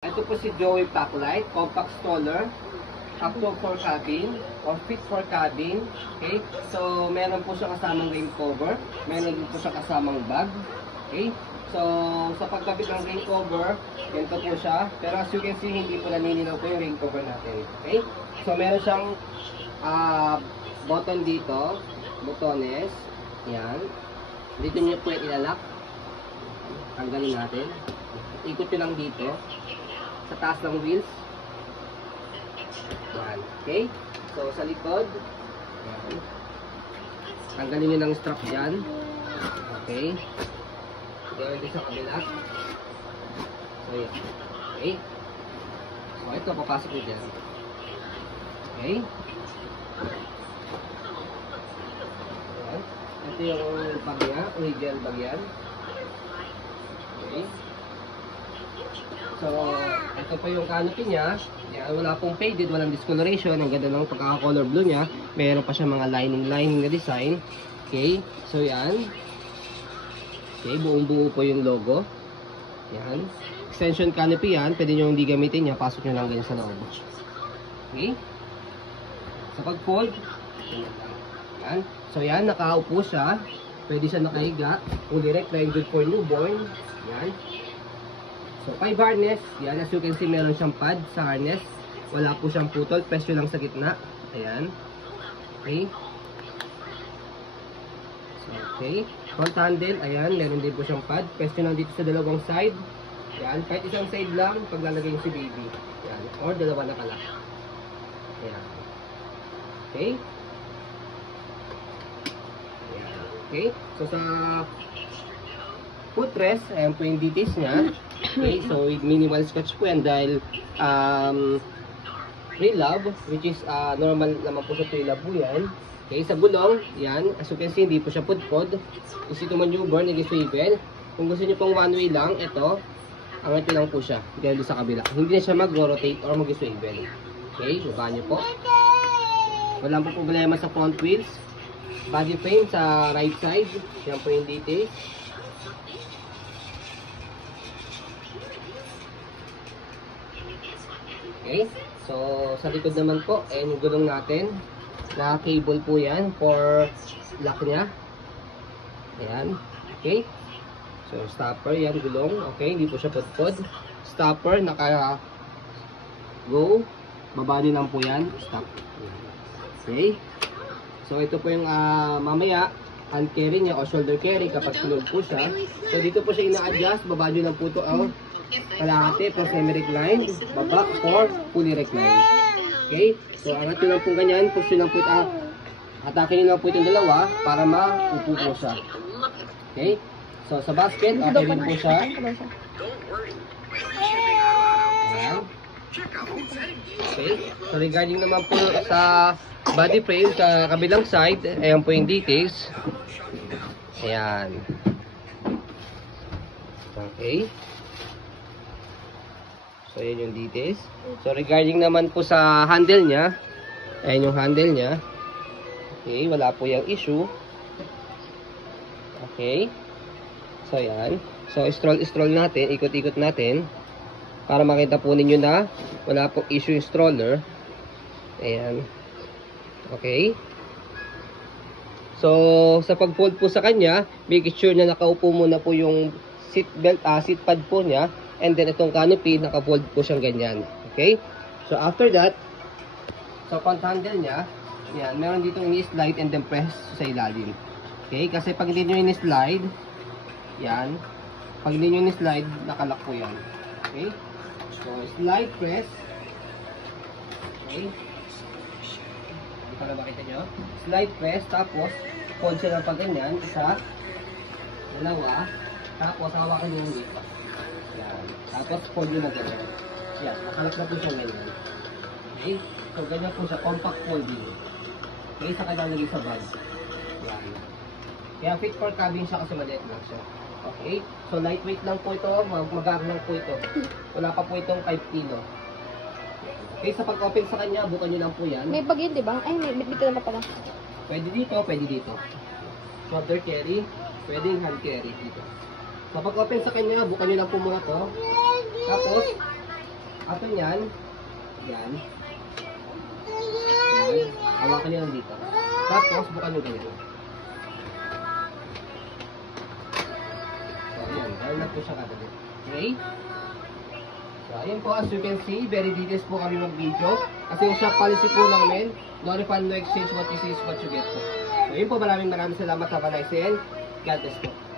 Ito po si Joey Packlight, compact stroller, up to 4 cabin, or fit for cabin. Okay? So, meron po siya kasamang rain cover, meron din po siya kasamang bag. Okay? So, sa pagkabit ng rain cover, ganito po siya. Pero as you can see, hindi po naninilaw po yung rain cover natin. Okay? So, meron siyang button dito, butones. Yan. Dito nyo po yung ilalak. Tanggalin natin. Ikot nyo lang dito. Sa taas ng wheels. Yan. Okay? So, sa likod. Yan. Tanggalin nyo ng strap dyan. Okay? Gawin din sa kabila. So, yan. Okay? So, ito, papasok nyo dyan. Okay? Yan. Ito yung bag niya, original bag yan. Okay? So, ito pa yung canopy niya. Yan, wala pong faded, walang discoloration. Ang ganda ng pagkaka-color blue niya. Meron pa siya mga lining na design. Okay, so yan. Okay, buong-buo po yung logo. Yan. Extension canopy yan. Pwede nyo hindi gamitin niya. Pasok nyo lang ganyan sa loob. Okay. Sa pag-fold, yan. So yan, nakaupo siya. Pwede siya nakahiga. Fully reclined, good for newborn. Yan. So, 5 harness. Yan, as you can see, meron siyang pad sa harness. Wala po siyang putol. Presyo lang sa gitna. Ayan. Okay. So, okay. Front handle. Ayan, meron din po siyang pad. Presyo lang dito sa dalawang side. Ayan. Kahit isang side lang, paglalagay yung si baby. Ayan. Or dalawa na pala. Ayan. Okay. Ayan. Okay. So, sa footrest, ayan po yung details niya. Okay, so with minimal scratch po yan dahil pre-love, which is normal naman po sa pre-love po yan. Okay, sa gulong, yan, as you can see, hindi po siya pudpod. Kung ito man newborn, nag-swivel. Kung gusto nyo pong one way lang, ito, angat nyo lang po siya, dahil sa kabila. Hindi na siya mag-rotate or mag-swivel. Okay, baba nyo po. Walang po problema sa front wheels. Body frame sa right side, yan po yung details. Okay, so sa likod naman po, ayan yung gulong natin. Naka-cable po yan for lock niya. Ayan, okay. So stopper, yan gulong, okay, hindi po siya pudpod. Stopper, naka-go. Baba din lang po yan, stop. Okay, so ito po yung mamaya, hand carry niya o shoulder carry kapag tulog po siya. So dito po siya ina-adjust, baba nyo lang po ito ang kalahati for semi-reclined, baba for fully reclined. Okay? So, angat nyo lang po ganyan, push nyo lang po ito, atake nyo lang po itong dalawa para maupo po siya. Okay? So, sa basket, okay rin po siya. Ayan. Okay? So, regarding naman po sa body frame, sa kabilang side, ayan po yung details. Ayan. Okay. So, yan yung details. So, regarding naman po sa handle niya, ayan yung handle niya. Okay, wala po yung issue. Okay. So, yan. So, stroll natin, ikot-ikot natin. Para makita po ninyo na wala po issue yung stroller. Ayan. Okay. So, sa pag-fold po sa kanya, make sure na nakaupo muna po yung seat belt, seat pad po niya. And then itong canopy, naka-fold po siyang ganyan. Okay? So after that, sa front handle niya, yan, meron ditong ini-slide and then press sa ilalim. Okay? Kasi pag hindi nyo ini-slide, yan, pag hindi nyo ini-slide, nakalock po yan. Okay? So slide, press. Okay? Hindi pa na makita nyo. Slide, press, tapos fold siya ng pag ganyan. Isa, dalawa, tapos hawakan nyo yung dito. Yan. Tapos fold nyo na ganyan. Yan. Nakalap na po siya ganyan. Okay. So ganyan po siya. Compact folding. Okay. Sa kanya lagi sa bag. Yan. Kaya fit for cabin siya kasi maliit lang siya. Okay. So lightweight lang po ito. Mag-aarm lang po ito. Wala pa po itong 5 kilo. Okay. Sa pag-open sa kanya, bukan nyo lang po yan. May bag yun, di ba? Ay, may dito naman pala. Pwede dito, pwede dito. Shoulder carry. Pwede hand carry dito. Kapag open sa kanya, bukan nyo lang po muna to. Tapos, Ato niyan, yan. Yan. Hawakan niyo lang dito. Tapos, bukan nyo ganyan. So, ayan. Dahil na po siya kagad. Okay? So, ayan po, as you can see, very details po kami mag-video. Kasi yung shop policy po namin, no refund, no exchange, what you see is what you get po. So, yun po, maraming salamat. Have a nice day and God bless po.